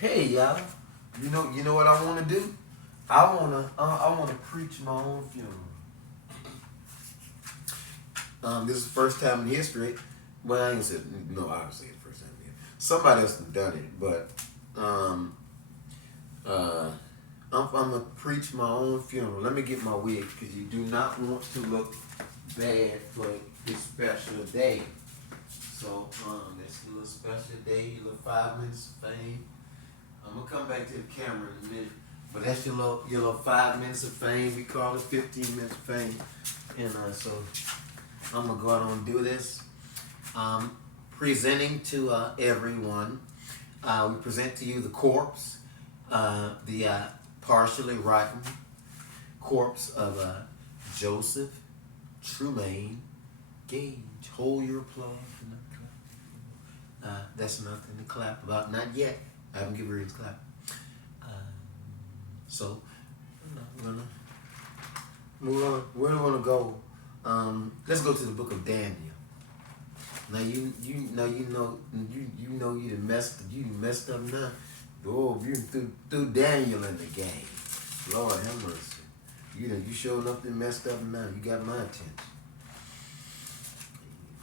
Hey y'all, you know what I want to do? I wanna preach my own funeral. This is the first time in history. Well, I ain't said no. I didn't say it the first time in history. Somebody else has done it, but um, uh, I'm gonna preach my own funeral. Let me get my wig because you do not want to look bad for this special day. So it's a little special day, a little 5 minutes of fame. I'm gonna come back to the camera in a minute, but that's your little 5 minutes of fame. We call it 15 minutes of fame, and so I'm gonna go out and do this. Presenting to everyone, we present to you the corpse, the partially rotten corpse of Joseph Trumaine Gage. Hold your applause. That's nothing to clap about. Not yet. I haven't given her his clap. Um, so, we're gonna move on. Where do we want to go? Let's go to the book of Daniel. Now you done messed up now. Oh, you threw Daniel in the game. Lord have mercy. You showed up and messed up now. You got my attention.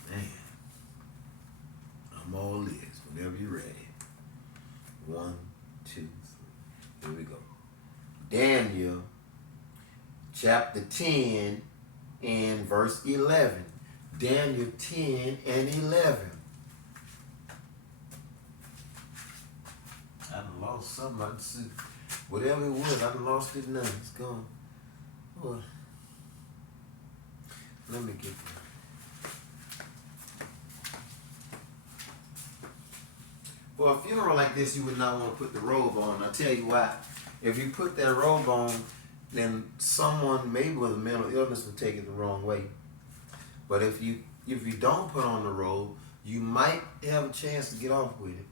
Man, I'm all ears whenever you're ready. 1, 2, 3. Here we go. Daniel chapter 10 and verse 11. Daniel 10 and 11. I done lost something. I see. Whatever it was, I done lost it now. It's gone. Boy. Let me get there. For a funeral like this, you would not want to put the robe on. I'll tell you why. If you put that robe on, then someone maybe with a mental illness will take it the wrong way. But if you don't put on the robe, you might have a chance to get off with it.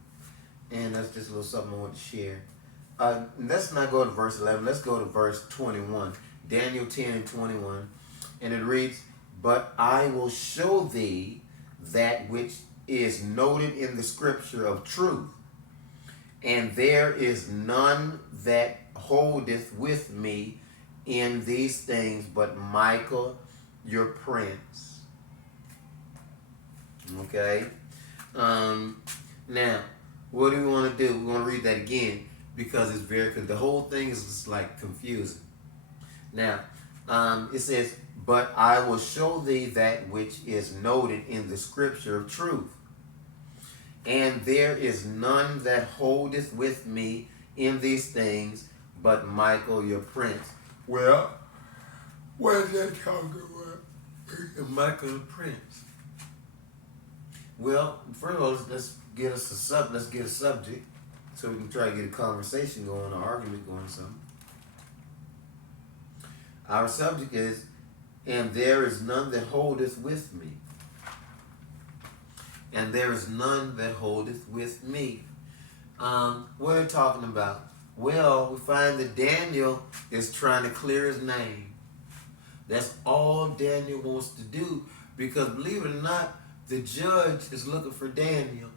And that's just a little something I want to share. Let's not go to verse 11. Let's go to verse 21. Daniel 10 and 21. And it reads, "But I will show thee that which is noted in the scripture of truth, and there is none that holdeth with me in these things but Michael your prince." Okay? Now, what do we want to do? We want to read that again because it's because the whole thing is just like confusing. Now, it says, "But I will show thee that which is noted in the scripture of truth. And there is none that holdeth with me in these things but Michael your prince." Well, where's that talking about? Michael the prince. Well, first of all, let's get a subject so we can try to get a conversation going, an argument going, something. Our subject is, "And there is none that holdeth with me." And there is none that holdeth with me. What are they talking about? Well, we find that Daniel is trying to clear his name. That's all Daniel wants to do, because believe it or not, the judge is looking for Daniel.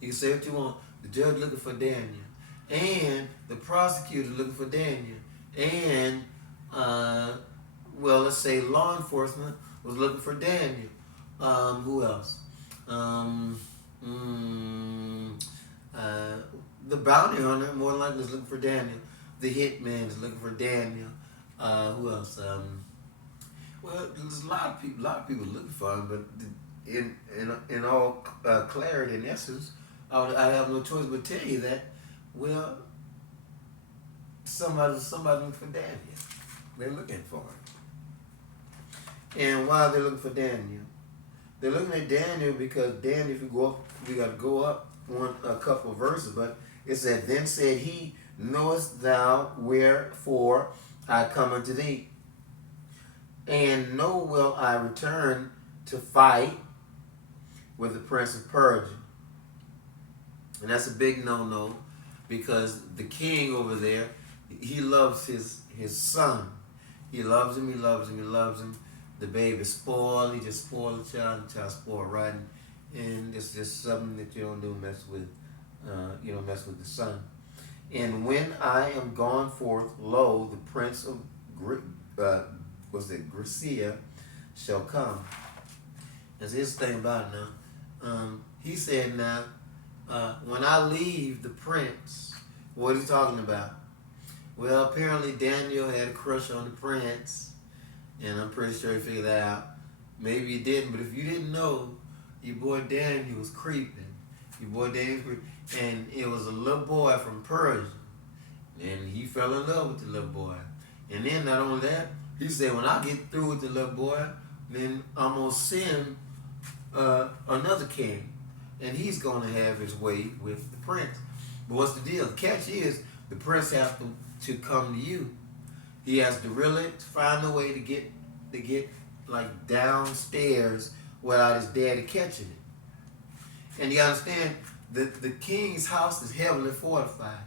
You can say what you want. The judge looking for Daniel. And the prosecutor looking for Daniel. And, let's say law enforcement was looking for Daniel. Who else? The bounty hunter more than likely is looking for Daniel. The hitman is looking for Daniel. Who else? There's a lot of people looking for him, but in all clarity and essence, I have no choice but tell you that. Well, somebody's looking for Daniel. They're looking for him. And why are they looking for Daniel? They're looking at Daniel because Daniel, if you go up, we got to go up a couple of verses, but it said, "Then said he, Knowest thou wherefore I come unto thee? And know will I return to fight with the prince of Persia." And that's a big no-no, because the king over there, he loves his son. He loves him, he loves him, he loves him. The baby's spoiled. He just spoiled the child spoiled right. And it's just something that you don't do mess with You don't mess with the sun. And when I am gone forth, lo, the prince of Grecia shall come. That's his thing about it now. He said now, when I leave the prince, what are you talking about? Well, apparently Daniel had a crush on the prince, and I'm pretty sure he figured that out. Maybe he didn't, but if you didn't know, your boy Daniel was creeping. Your boy Daniel was creeping. And it was a little boy from Persia. And he fell in love with the little boy. And then not only that, he said, when I get through with the little boy, then I'm going to send another king. And he's going to have his way with the prince. But what's the deal? The catch is, the prince has to come to you. He has to really find a way to get like downstairs without his daddy catching it. And you understand, the king's house is heavily fortified.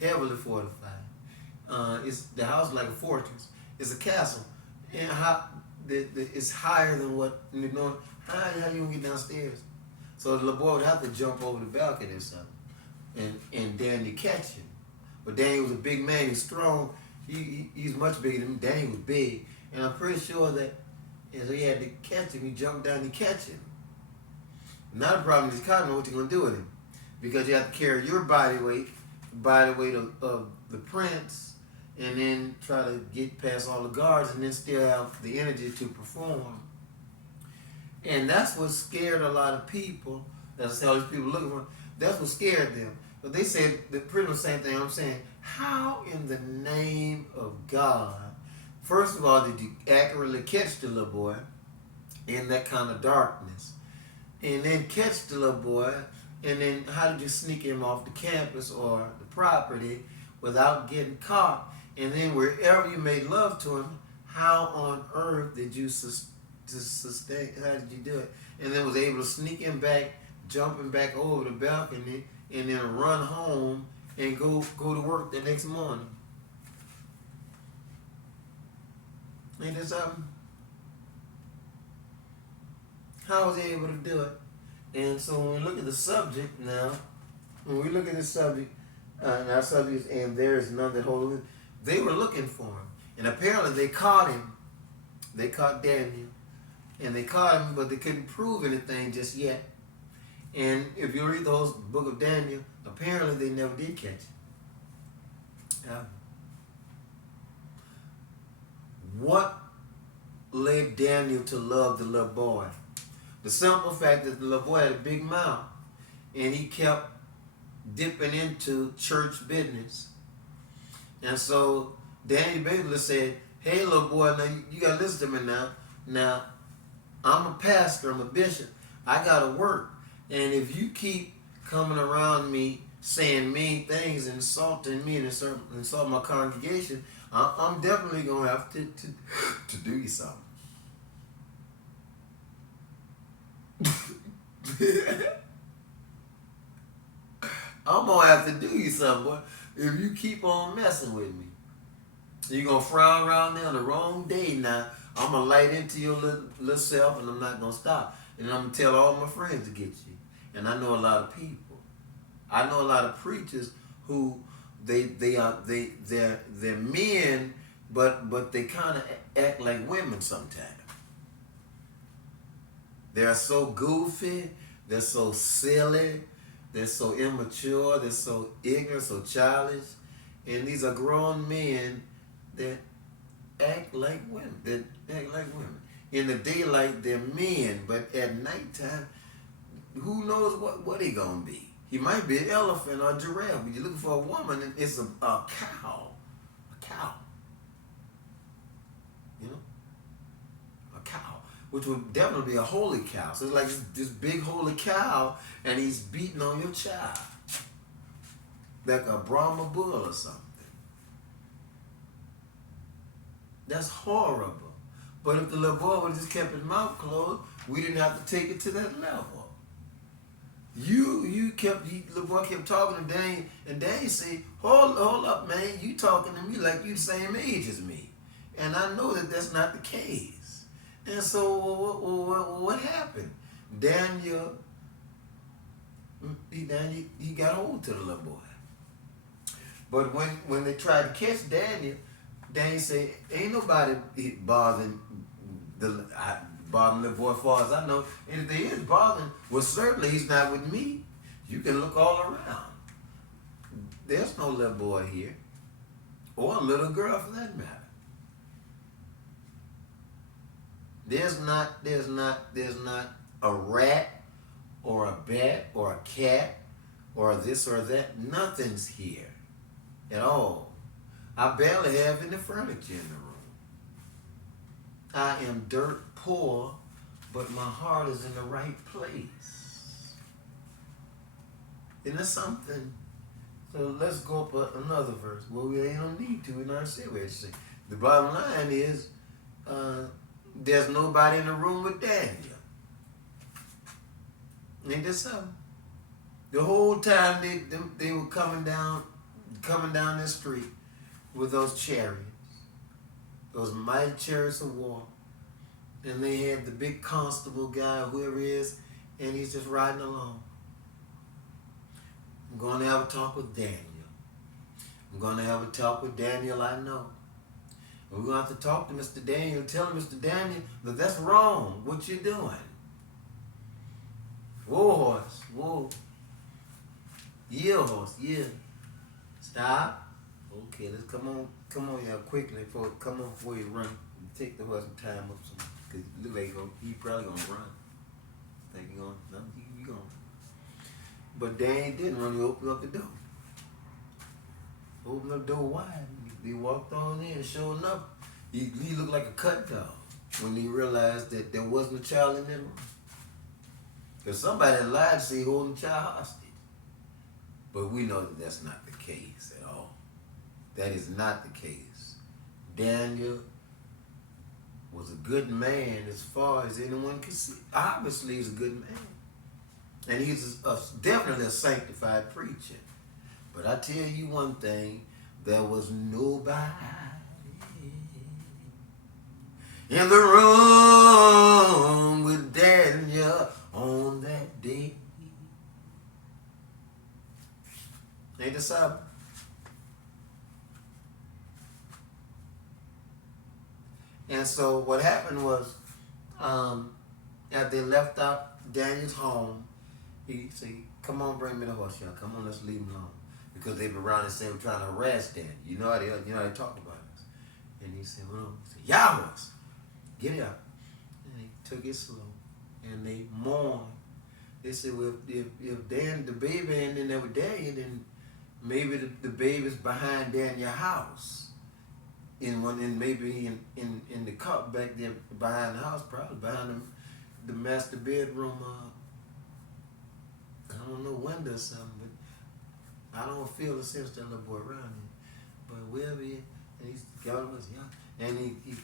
Heavily fortified. It's the house is like a fortress. It's a castle, and it's higher than what you know. How you gonna get downstairs? So the little boy would have to jump over the balcony or something, and Daniel catch him. But Daniel was a big man. He's strong. He's much bigger than me. Daniel was big, and I'm pretty sure that so he had to catch him. He jumped down to catch him. Now the problem is, you kind of know what you're gonna do with him, because you have to carry your body weight of the prince, and then try to get past all the guards, and then still have the energy to perform. And that's what scared a lot of people. That's all these people looking for. That's what scared them. But they said pretty much the same thing I'm saying. How in the name of God, first of all, did you accurately catch the little boy in that kind of darkness? And then catch the little boy, and then how did you sneak him off the campus or the property without getting caught? And then wherever you made love to him, how on earth did you sustain? How did you do it? And then was able to sneak him back, jumping back over the balcony, and then run home and go to work the next morning. Ain't that something? How was he able to do it? And so when we look at the subject now, and our subject is, and there is none that hold. They were looking for him, and apparently they caught him. They caught Daniel, and they caught him, but they couldn't prove anything just yet. And if you read the whole book of Daniel, apparently they never did catch him. Yeah. What led Daniel to love the little boy? The simple fact that the little boy had a big mouth, and he kept dipping into church business. And so Daniel basically said, hey, little boy, now you got to listen to me now. Now, I'm a pastor, I'm a bishop. I got to work. And if you keep coming around me saying mean things, insulting me, and insulting my congregation, I'm definitely going to have to do you something. I'm going to have to do you something, boy. If you keep on messing with me, you're going to frown around there on the wrong day now. I'm going to light into your little self, and I'm not going to stop. And I'm going to tell all my friends to get you. And I know a lot of people. I know a lot of preachers who they're men, but they kind of act like women sometimes. They're so goofy, they're so silly, they're so immature, they're so ignorant, so childish. And these are grown men that act like women. In the daylight, they're men, but at nighttime, who knows what he gonna be? He might be an elephant or a giraffe, but you're looking for a woman, and it's a cow. A cow. You know? A cow. Which would definitely be a holy cow. So it's like this big holy cow, and he's beating on your child. Like a Brahma bull or something. That's horrible. But if the little boy would have just kept his mouth closed, we didn't have to take it to that level. The boy kept talking to Dane, and Dane said, hold up, man, you talking to me like you the same age as me. And I know that that's not the case. And so what happened? Daniel he got hold to the little boy. But when they tried to catch Daniel said, ain't nobody bothering the boy as far as I know. And if they is bothering, well, certainly he's not with me. You can look all around. There's no little boy here, or a little girl for that matter. There's not a rat or a bat or a cat or this or that. Nothing's here at all. I barely have any furniture in the room. I am dirt poor, but my heart is in the right place. Isn't that something? So let's go up another verse. Well, we ain't no need to. We not say what it say. The bottom line is, there's nobody in the room with Daniel. Ain't that something? The whole time they were coming down the street with those chariots, those mighty chariots of war, and they had the big constable guy, whoever he is, and he's just riding along. I'm going to have a talk with Daniel. I'm going to have a talk with Daniel I know. We're going to have to talk to Mr. Daniel and tell Mr. Daniel that that's wrong, what you're doing. Whoa, horse, whoa. Yeah, horse, yeah. Stop. Okay, let's come on, y'all, quickly before you run. Take the horse and tie him up some, because it look like he probably going to run. Think he going to, no, he going. But Daniel didn't run, he opened up the door. Opened up the door wide. He walked on in, and sure enough, he looked like a cut dog when he realized that there wasn't a child in that room. Because somebody lied to say holding the child hostage. But we know that that's not the case at all. That is not the case. Daniel was a good man as far as anyone can see. Obviously, he's a good man. And he's definitely a sanctified preacher. But I tell you one thing, there was nobody in the room with Daniel on that day. Ain't this up? And so what happened was, after they left out Daniel's home, he said, come on, bring me the horse, y'all. Come on, let's leave him alone. Because they were around and said, we're trying to harass Daniel. You know how they talk about us. And he said, well, Yahweh, get it out. And he took it slow. And they mourned. They said, well, if Dan, the baby ain't in there with Daniel, then maybe the baby's behind Daniel's house. Maybe in the cot back there behind the house, probably behind the master bedroom, I don't know, window or something, but I don't feel the sense that little boy around him. But wherever he, and he's got us, yeah, and he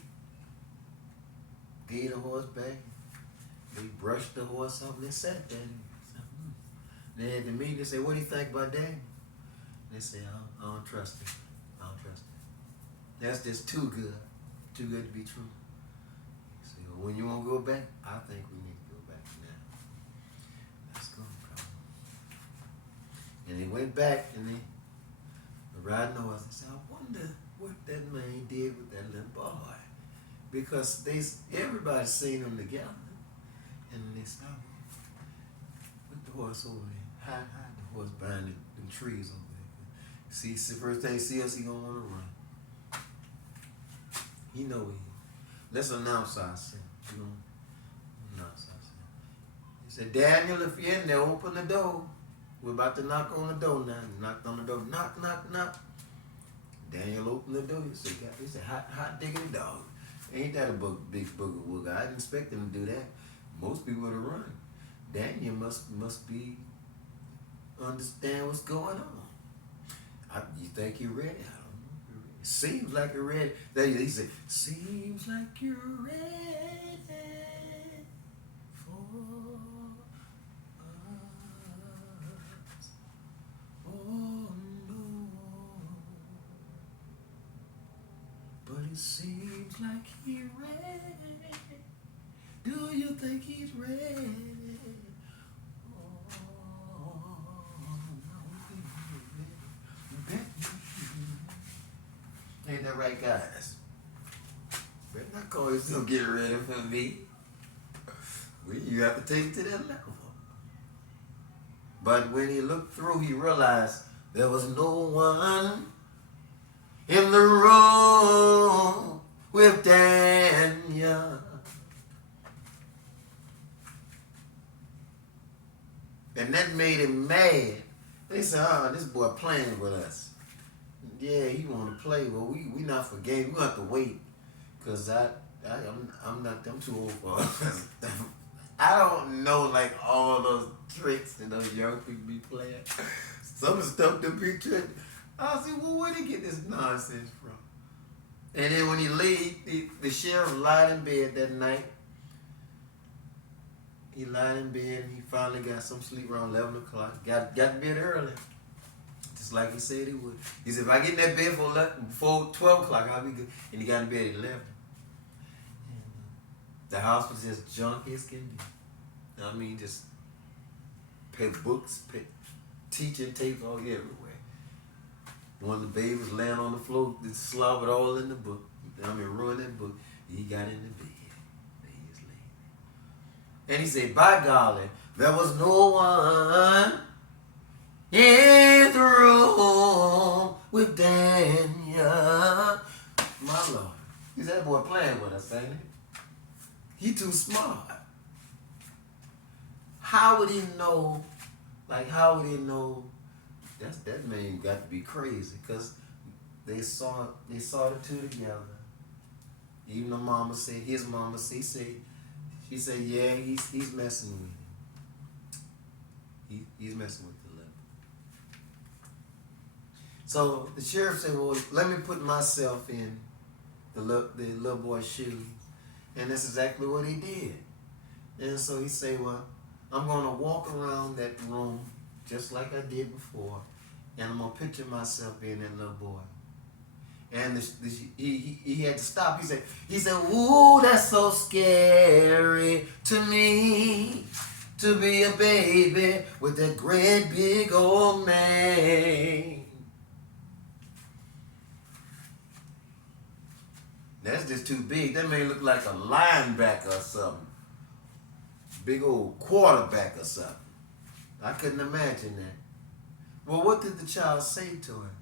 gave the horse back. They brushed the horse up and they sat there. They had the meeting. They said, what do you think about Daniel? They said, I don't trust him. I don't trust him. That's just too good to be true. So when you want to go back, I think we need to go back now. Let's go. And they went back and they were riding the horse. They said, I wonder what that man did with that little boy. Because everybody's seen them together. And they said, put the horse over there. Hide the horse behind the trees over there. See, first thing he see us, he gonna want to run. He know we. Let's announce ourselves. You know, announce ourselves. He said, Daniel, if you're in there, open the door. We're about to knock on the door now. He knocked on the door. Knock, knock, knock. Daniel opened the door. He said, hot diggity dog. Ain't that a big booger wooger? I didn't expect him to do that. Most people would have run. Daniel must be understand what's going on. You think you're ready? I don't know. Seems like you're ready. He said, seems like you're ready for us. Oh no. But it seems like he's ready. Do you think he's ready? Oh. the right guys. Better not call yourself get ready for me. You have to take it to that level. But when he looked through, he realized there was no one in the room with Daniel. And that made him mad. They said, oh, this boy playing with us. Yeah, he want to play. Well, we not for game. We have to wait. Because I'm too old for it. I don't know like all those tricks that those young people be playing. Some of the stuff them be tricking. I was like, well, where did he get this nonsense from? And then when he leave, the sheriff lied in bed that night. He lied in bed and he finally got some sleep around 11 o'clock. Got to bed early. Just like he said he would. He said, if I get in that bed before 12 o'clock, I'll be good. And he got in bed at 11. The house was just junk as can be. I mean, just books, teaching tapes all everywhere. One of the babies laying on the floor, just slobbered all in the book. I mean, ruined that book. He got in the bed. Days later. And he said, by golly, there was no one in the room with Daniel. My Lord. He said, that boy playing with us, ain't he? He too smart. How would he know? Like, how would he know? That man got to be crazy, because they saw the two together. Even the mama said, his mama said, she said, yeah, he's messing with him. He's messing with the leper. So the sheriff said, well, let me put myself in the little boy's shoes. And that's exactly what he did. And so he said, well, I'm going to walk around that room just like I did before, and I'm going to picture myself being that little boy. And he had to stop. He said, ooh, that's so scary to me, to be a baby with that great big old man. That's just too big. That may look like a linebacker or something. Big old quarterback or something. I couldn't imagine that. Well, what did the child say to him?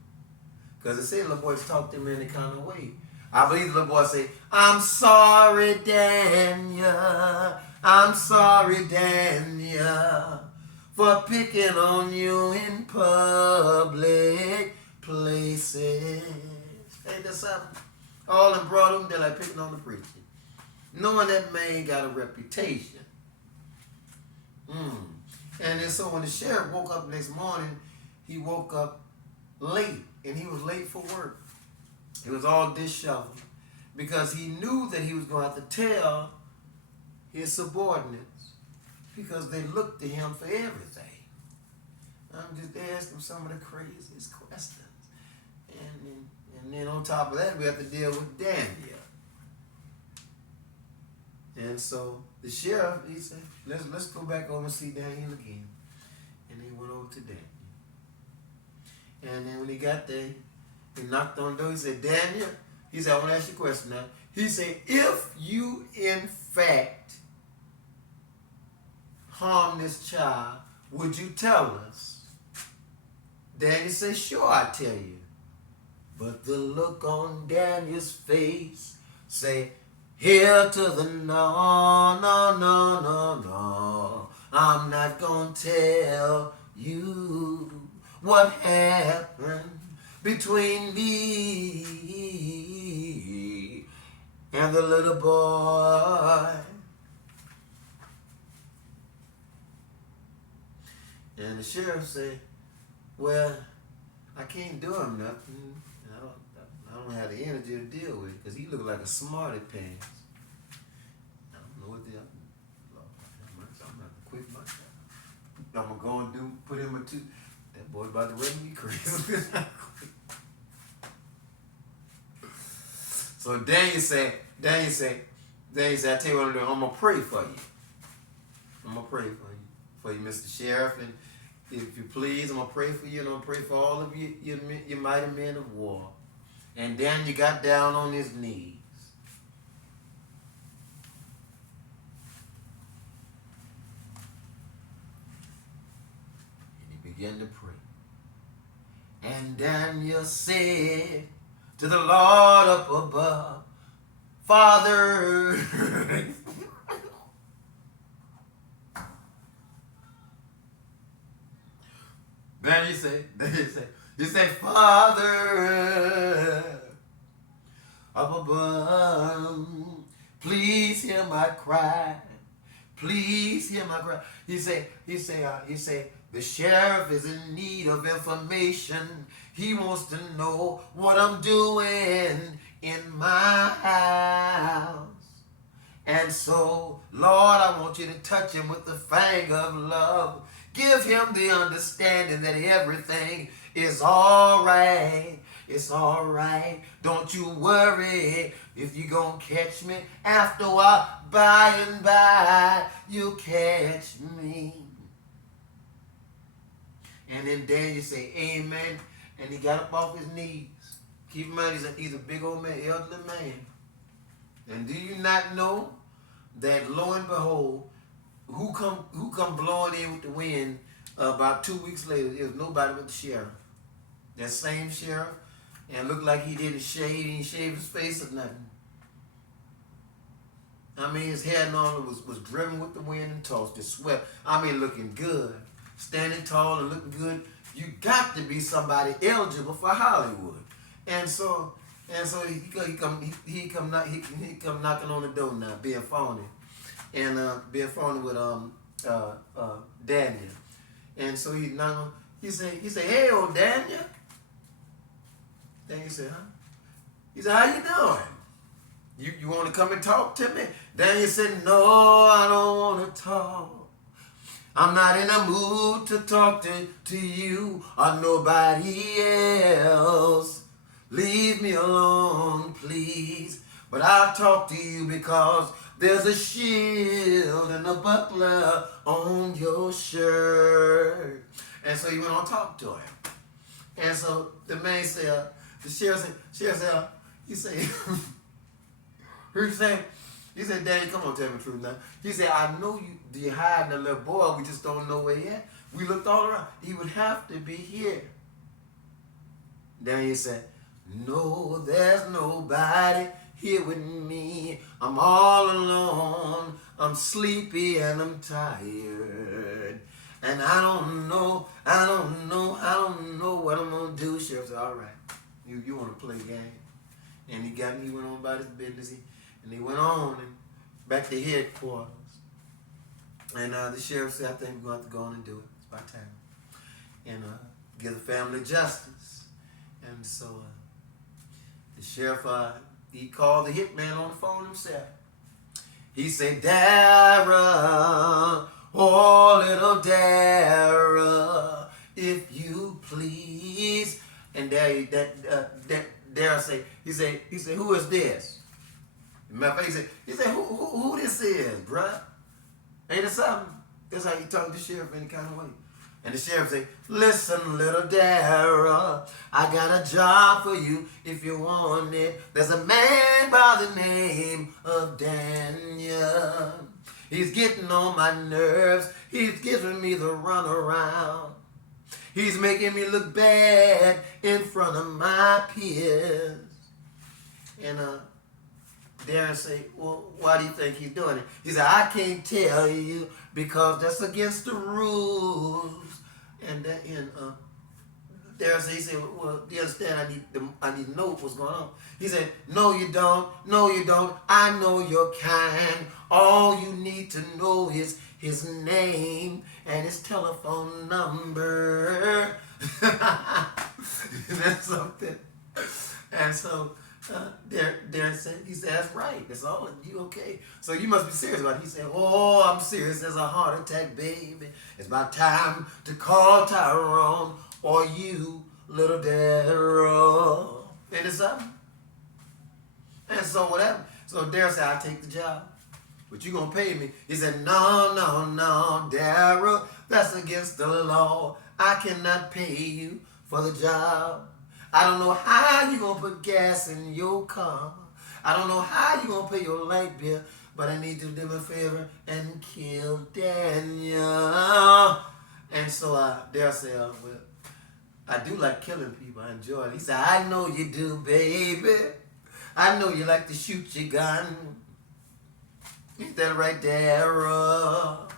Because it said the little boy talked to him in a kind of way. I believe the little boy said, I'm sorry, Daniel. I'm sorry, Daniel, for picking on you in public places. Ain't that something? All them brought him, they're like picking on the preacher. Knowing that man got a reputation. And then so when the sheriff woke up next morning, he woke up late, and he was late for work. He was all disheveled because he knew that he was going to have to tell his subordinates, because they looked to him for everything. I'm just asking some of the craziest questions. And then on top of that, we have to deal with Daniel. And so the sheriff, he said, let's go back over and see Daniel again. And he went over to Daniel. And then when he got there, he knocked on the door. He said, Daniel, he said, I want to ask you a question now. He said, if you in fact harm this child, would you tell us? Daniel said, sure, I'll tell you. But the look on Daniel's face say, here to the no, no, no, no, no. I'm not gonna tell you what happened between me and the little boy. And the sheriff said, well, I can't do him nothing. I don't have the energy to deal with it, because he looked like a smarty pants. I don't know what the I'm going to quit my job. I'm going to put him into, that boy about to run me crazy. So Daniel said, I tell you what I'm doing, I'm going to pray for you. I'm going to pray for you, Mr. Sheriff, and if you please, I'm going to pray for you, and I'm going to pray for all of you, your mighty men of war. And Daniel got down on his knees. And he began to pray. And Daniel said to the Lord up above, Father, then you say, Father up above, please hear my cry. Please hear my cry. He say, the sheriff is in need of information. He wants to know what I'm doing in my house. And so, Lord, I want you to touch him with the finger of love. Give him the understanding that everything is all right. It's all right. Don't you worry if you gonna catch me. After a while, by and by, you'll catch me. And then Daniel say, amen. And he got up off his knees. Keep in mind, he's a big old man, elderly man. And do you not know that, lo and behold, who come blowing in with the wind about 2 weeks later? It was nobody but the sheriff. That same sheriff, and looked like he did his shade. He didn't shave his face or nothing. I mean, his hair normally was driven with the wind and tossed. It swept. I mean, looking good. Standing tall and looking good. You got to be somebody eligible for Hollywood. And so he come knocking on the door now, being phony. And being phony with Daniel. And so he say, hey, old Daniel. Daniel said, huh? He said, how you doing? You want to come and talk to me? Daniel said, no, I don't want to talk. I'm not in a mood to talk to you or nobody else. Leave me alone, please. But I'll talk to you because there's a shield and a buckler on your shirt. And so he went on to talk to him. And so the man said, the sheriff said, he said, Daddy, come on, tell me the truth now. He said, I know you're hiding a little boy. We just don't know where yet. We looked all around. He would have to be here. Daniel said, no, there's nobody here with me. I'm all alone. I'm sleepy and I'm tired. And I don't know what I'm going to do. Sheriff said, all right, you want to play a game? And he went on about his business. And he went on and back to headquarters. And the sheriff said, I think we're going to have to go on and do it. It's about time. And give the family justice. And so the sheriff, he called the hitman on the phone himself. He said, Dara, oh little Dara, if you please. And Dara say, he said, who is this? Matter of fact, he said, who this is, bruh? Ain't it something? That's how you talk to the sheriff any kind of way. And the sheriff say, listen, little Dara, I got a job for you if you want it. There's a man by the name of Daniel. He's getting on my nerves. He's giving me the runaround. He's making me look bad in front of my peers. And Darren say, well, why do you think he's doing it? He said, I can't tell you because that's against the rules. And Darren said, he said, well, do you understand? I need to know what's going on. He said, no, you don't. No, you don't. I know your kind. All you need to know is his name and his telephone number. That's something. And so Darren said, he said, that's right. That's all. You okay? So you must be serious about it. He said, oh, I'm serious. There's a heart attack, baby. It's about time to call Tyrone or you, little Darren. Ain't it something? And so what happened? So Darren said, I'll take the job. But you gonna pay me. He said, no, Darren. That's against the law. I cannot pay you for the job. I don't know how you gonna put gas in your car. I don't know how you gonna pay your light bill, but I need you to do me a favor and kill Daniel. And so Daryl said, well, I do like killing people. I enjoy it. He said, I know you do, baby. I know you like to shoot your gun. Ain't that right, Daryl?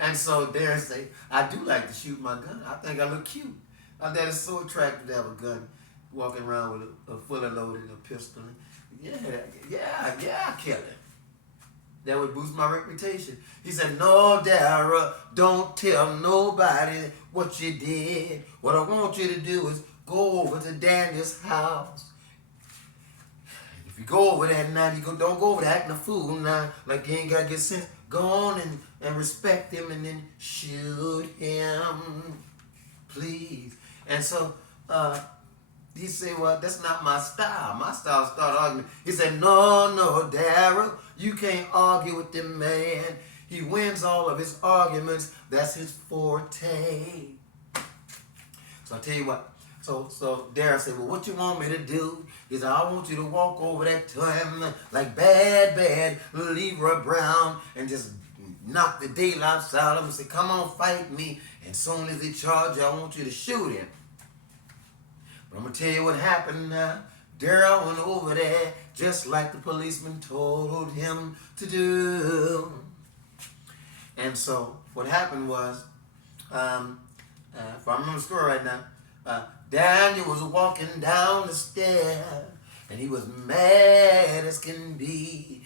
And so Darren say, I do like to shoot my gun. I think I look cute. My dad is so attractive to have a gun, walking around with a fully loaded a pistol. Yeah, kill it. That would boost my reputation. He said, no, Dara, don't tell nobody what you did. What I want you to do is go over to Daniel's house. If you go over there now, don't go over there acting a fool now, like you ain't got to get sense. Go on and respect him and then shoot him, please. And so he said, well, that's not my style. My style is start arguing. He said, no, Daryl, you can't argue with the man. He wins all of his arguments. That's his forte. So I tell you what. So Daryl said, well, what you want me to do? He said, I want you to walk over that to him like bad Leroy Brown and just knock the daylights out of him and say, come on, fight me. And as soon as he charge you, I want you to shoot him. But I'm going to tell you what happened now. Daryl went over there just like the policeman told him to do. And so what happened was, if I remember the story right now, Daniel was walking down the stairs and he was mad as can be.